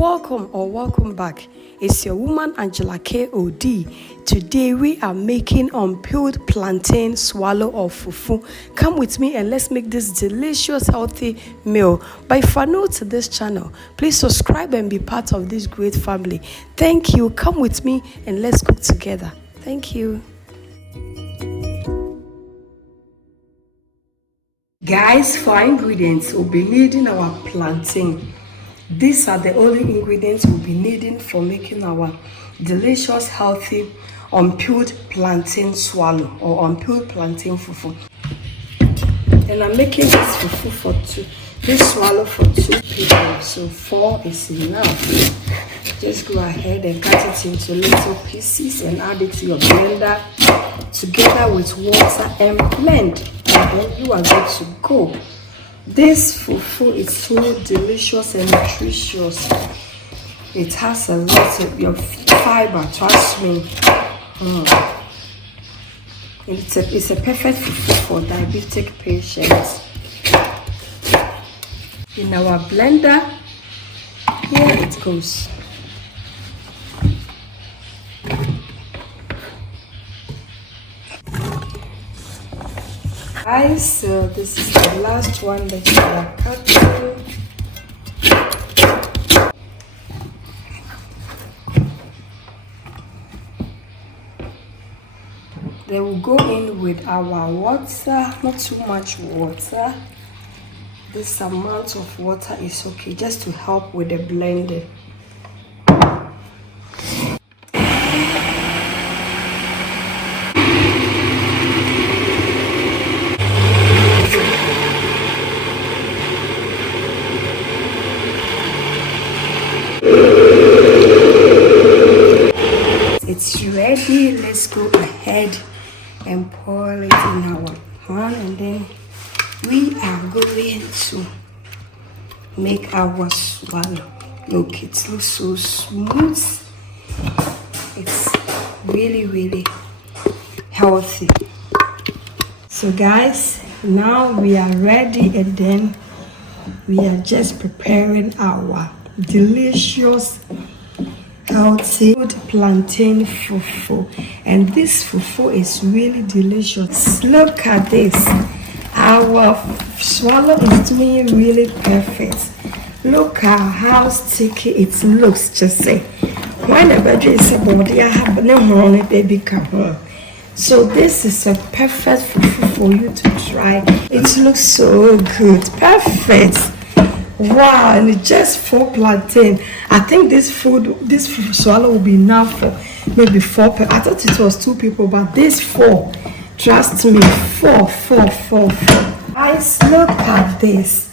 Welcome back. It's your woman Angela K.O.D. Today we are making unpeeled plantain swallow or fufu. Come with me and let's make this delicious healthy meal. But if you're new to this channel, please subscribe and be part of this great family. Thank you. Come with me and let's cook together. Thank you. Guys, for our ingredients, we'll be needing our plantain. These are the only ingredients we'll be needing for making our delicious, healthy, unpeeled plantain swallow or unpeeled plantain fufu. And I'm making this fufu for this swallow for 2 people, so 4 is enough. Just go ahead and cut it into little pieces and add it to your blender together with water and blend, and then you are good to go. This fufu is so delicious and nutritious. It has a lot of your fiber, trust me. It's a perfect fufu for diabetic patients. In our blender, here it goes. Guys, so this is the last one that we are cutting. They will go in with our water, not too much water. This amount of water is okay, just to help with the blending. It's ready. Let's go ahead and pour it in our pan, and then we are going to make our swallow. Look, it looks so smooth. It's really healthy. So guys, now we are ready, and then we are just preparing our delicious healthy plantain fufu, and this fufu is really delicious. Look at this. Our swallow is doing really perfect. Look at how sticky it looks. Just say whenever it's a body I have no honey baby come. So this is a perfect fufu for you to try. It looks so good. Perfect. Wow, and it's just 4 plantain. I think this swallow will be enough for maybe 4 people. I thought it was 2 people, but this 4, trust me, 4. Guys, look at this.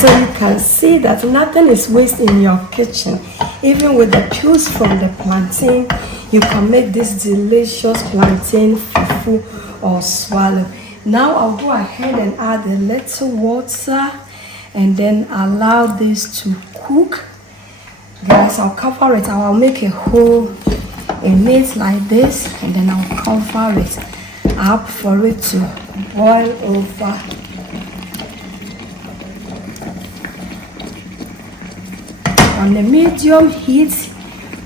So you can see that nothing is wasted in your kitchen. Even with the peels from the plantain, you can make this delicious plantain fufu or swallow. Now I'll go ahead and add a little water, and then allow this to cook. Guys, I'll cover it. I'll make a hole in it like this, and then I'll cover it up for it to boil over. On the medium heat,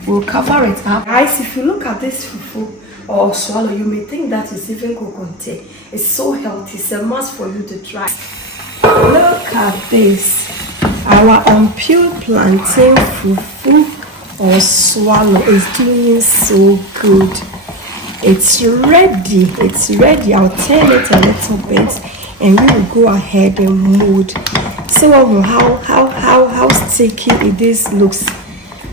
we'll cover it up. Guys, if you look at this fufu or swallow, you may think that it's even coconut. It's so healthy. It's a must for you to try. Look at this. Our unpeeled plantain fufu or swallow is doing so good. It's ready. I'll turn it a little bit, and we will go ahead and mold. See how sticky it is looks.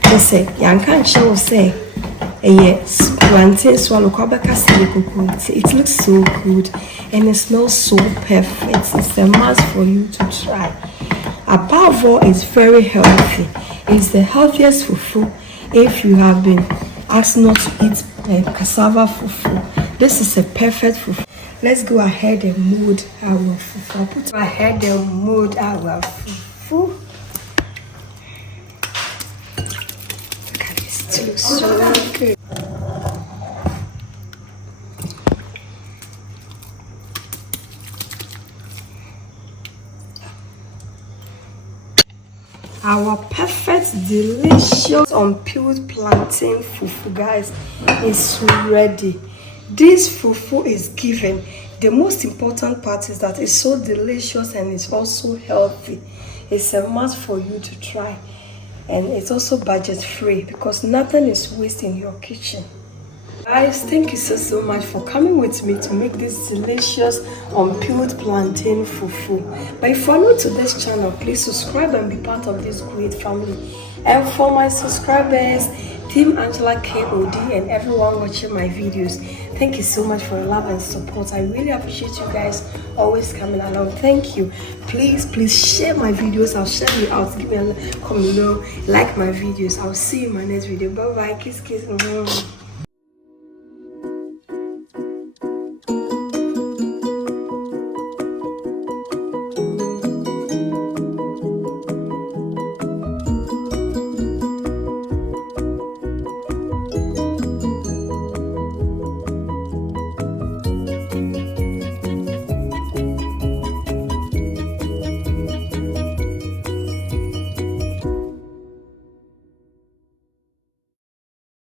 Just say, can't show say. Yes, plantain swallow. It looks so good and it smells so perfect. It's a must for you to try. Above all, it's very healthy. It's the healthiest fufu if you have been asked not to eat cassava fufu. This is a perfect fufu. Let's go ahead and mold our fufu. Go ahead and mold our fufu. Look at this, it looks so good. Our perfect, delicious, unpeeled plantain fufu, guys, is ready. This fufu is given. The most important part is that it's so delicious and it's also healthy. It's a must for you to try. And it's also budget free because nothing is wasted in your kitchen. Guys, thank you so much for coming with me to make this delicious unpeeled plantain fufu. But if you're new to this channel, please subscribe and be part of this great family. And for my subscribers, Team Angela KOD and everyone watching my videos, thank you so much for your love and support. I really appreciate you guys always coming along. Thank you. Please share my videos. I'll share you out. Give me a comment below, like my videos. I'll see you in my next video. Bye bye. Kiss.